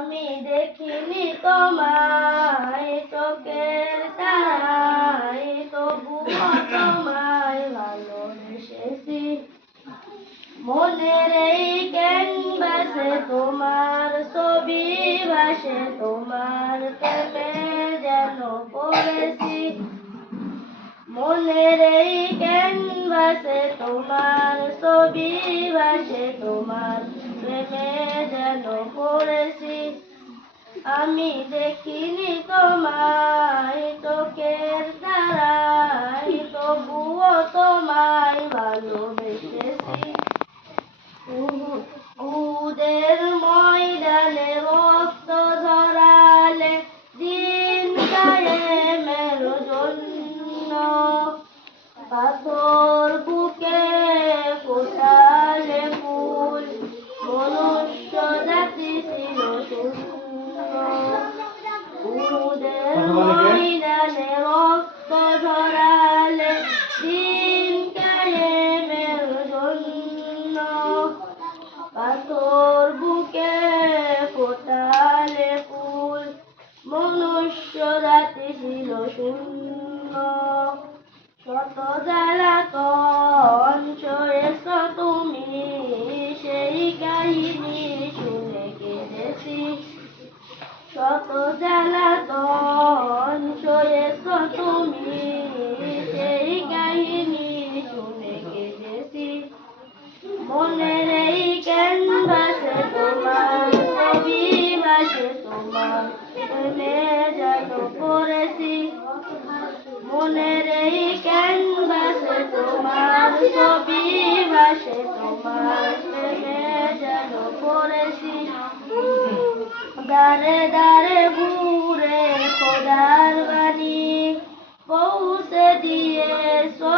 আমি দেখিনি তোমায় চোখের তারায়, তবুও তোমায় ভালোবেসেছি। মনের এই ক্যানভাসে তোমার ছবি ভাসে, তোমার প্রেমে যেন পড়েছি। মনের এই ক্যানভাসে তোমার ছবি ভাসে, তোমার প্রেমে যেন পড়েছি। আমি দেখিনি তোমায় চোখের তারায়, তবুও তোমায় ভালোবেসেছি। উহুদের ময়দানে রক্ত ঝরালে দিন কায়েমের জন্য, পাথর বুকে ফোটালে ফুল, মনুষ্য জাতি ছিল শূন্য। উহুদের ময়দানে রক্ত ঝরালে দিন কায়েমের জন্য, পাথর বুকে ফোটালে ফুল, মনুষ্য জাতি ছিল শূন্য। শত জ্বালাতন সয়েছ তুমি, সেই কাহিনী শুনে কেঁদেছি। শত জ্বালাতন সয়েছ তুমি, সেই কাহিনী শুনে কেঁদেছি। মনের এই ক্যানভাসে তোমার ছবি ভাসে, তোমার প্রেমে যেন পড়েছি। মনের এই ক্যানভাসে তোমার ছবি ভাসে, তোমার প্রেমে যেন পড়েছি। দারে দারে ঘুরে খোদার বাণী পৌঁছে দিয়েছো